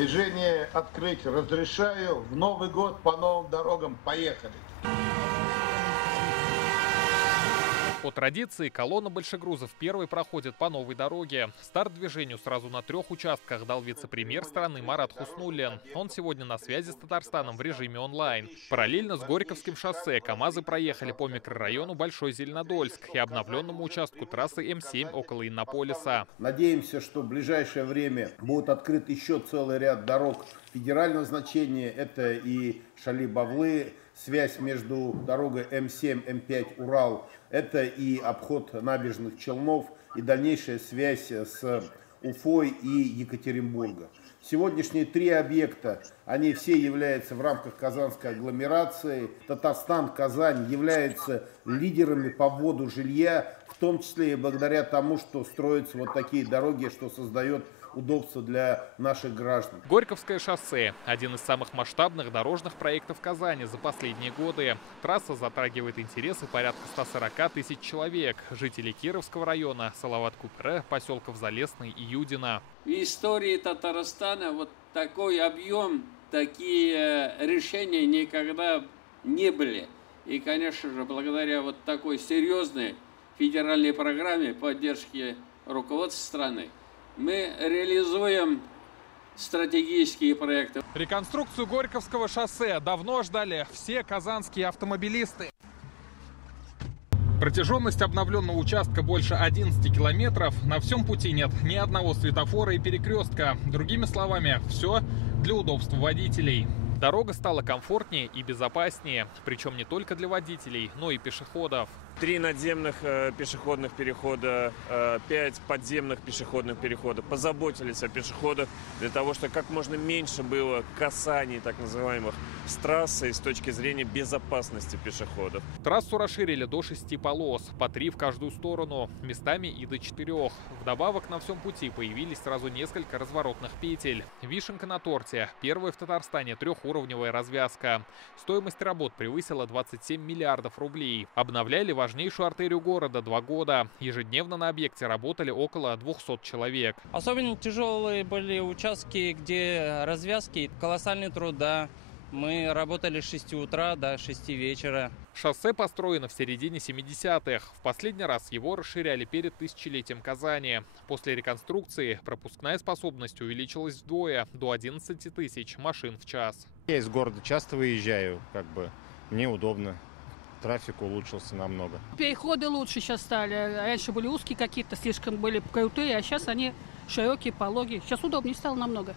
Движение открыть разрешаю. В Новый год по новым дорогам поехали. По традиции, колонна большегрузов первой проходит по новой дороге. Старт движению сразу на 3 участках дал вице-премьер страны Марат Хуснуллин. Он сегодня на связи с Татарстаном в режиме онлайн. Параллельно с Горьковским шоссе КАМАЗы проехали по микрорайону Большой Зеленодольск и обновленному участку трассы М7 около Иннополиса. Надеемся, что в ближайшее время будет открыт еще целый ряд дорог федерального значения. Это и Шали-Бавлы, связь между дорогой М7, М5 Урал. Это и обход набережных Челнов, и дальнейшая связь с Уфой и Екатеринбургом. Сегодняшние 3 объекта, они все являются в рамках Казанской агломерации. Татарстан, Казань являются лидерами по вводу жилья, в том числе и благодаря тому, что строятся вот такие дороги, что создает удобство для наших граждан. Горьковское шоссе – один из самых масштабных дорожных проектов Казани за последние годы. Трасса затрагивает интересы порядка 140 тысяч человек, жителей Кировского района, Салават-Купре, поселков Залесный и Юдино. В истории Татарстана вот такой объем, такие решения никогда не были. И, конечно же, благодаря вот такой серьезной федеральной программе поддержки руководства страны, мы реализуем стратегические проекты. Реконструкцию Горьковского шоссе давно ждали все казанские автомобилисты. Протяженность обновленного участка больше 11 километров. На всем пути нет ни одного светофора и перекрестка. Другими словами, все для удобства водителей. Дорога стала комфортнее и безопаснее. Причем не только для водителей, но и пешеходов. 3 надземных пешеходных перехода, 5 подземных пешеходных переходов. Позаботились о пешеходах для того, чтобы как можно меньше было касаний, так называемых, с трассой с точки зрения безопасности пешеходов. Трассу расширили до 6 полос, по 3 в каждую сторону, местами и до 4. Вдобавок на всем пути появились сразу несколько разворотных петель. Вишенка на торте. Первая в Татарстане трехуровневая развязка. Стоимость работ превысила 27 миллиардов рублей. Обновляли важнейшую артерию города 2 года. Ежедневно на объекте работали около 200 человек. Особенно тяжелые были участки, где развязки, колоссальный труд, да. Мы работали с 6 утра до 6 вечера. Шоссе построено в середине 70-х. В последний раз его расширяли перед тысячелетием Казани. После реконструкции пропускная способность увеличилась вдвое, до 11 тысяч машин в час. Я из города часто выезжаю, мне удобно. Трафик улучшился намного. Переходы лучше сейчас стали. Раньше были узкие какие-то, слишком были крутые, а сейчас они широкие, пологие. Сейчас удобнее стало намного.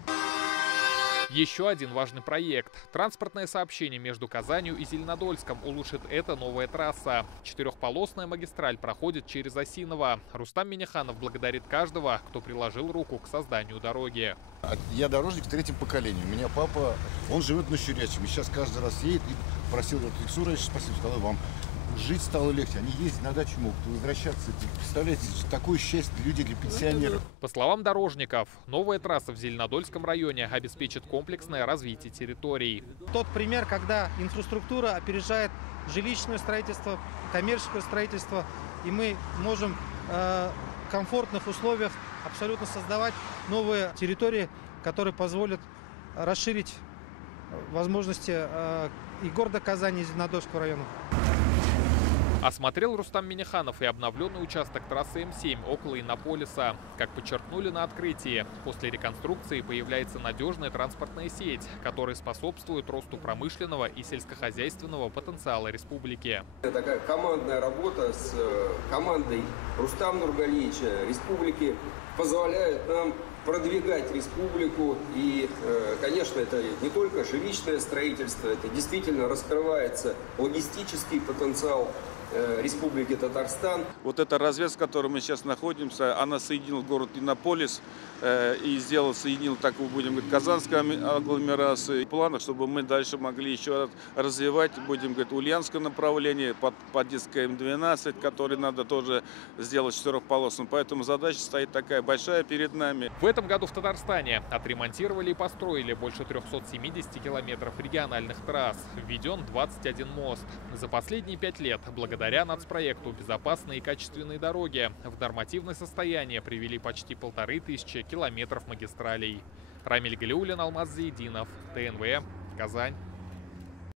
Еще один важный проект. Транспортное сообщение между Казанью и Зеленодольском улучшит эта новая трасса. 4-полосная магистраль проходит через Осиново. Рустам Минниханов благодарит каждого, кто приложил руку к созданию дороги. Я дорожник в 3-м поколении. У меня папа, он живет на Щурячем. И сейчас каждый раз едет и просил, Александр Ильич, спасибо, сказал вам. Жить стало легче. Они ездить на дачу могут, возвращаться. Представляете, такое счастье для людей, для пенсионеров. По словам дорожников, новая трасса в Зеленодольском районе обеспечит комплексное развитие территорий. Тот пример, когда инфраструктура опережает жилищное строительство, коммерческое строительство, и мы можем в комфортных условиях абсолютно создавать новые территории, которые позволят расширить возможности и города Казани, и Зеленодольского района. Осмотрел Рустам Минниханов и обновленный участок трассы М7 около Иннополиса. Как подчеркнули на открытии, после реконструкции появляется надежная транспортная сеть, которая способствует росту промышленного и сельскохозяйственного потенциала республики. Это такая командная работа с командой Рустама Нургалиевича республики позволяет нам продвигать республику. И, конечно, это не только жилищное строительство, это действительно раскрывается логистический потенциал Республики Татарстан. Вот эта развязка, в которой мы сейчас находимся, она соединила город Иннополис и соединил, так мы будем говорить, Казанскую агломерацию. В планах, чтобы мы дальше могли еще развивать, будем говорить, Ульяновское направление, подъездка М12, который надо тоже сделать 4-полосным. Поэтому задача стоит такая большая перед нами. В этом году в Татарстане отремонтировали и построили больше 370 километров региональных трасс. Введен 21 мост. За последние 5 лет, благодаря нацпроекту «Безопасные и качественные дороги», в нормативное состояние привели почти 1500 километров магистралей. Рамиль Галиуллин, Алмаз Зайдинов, ТНВ, Казань.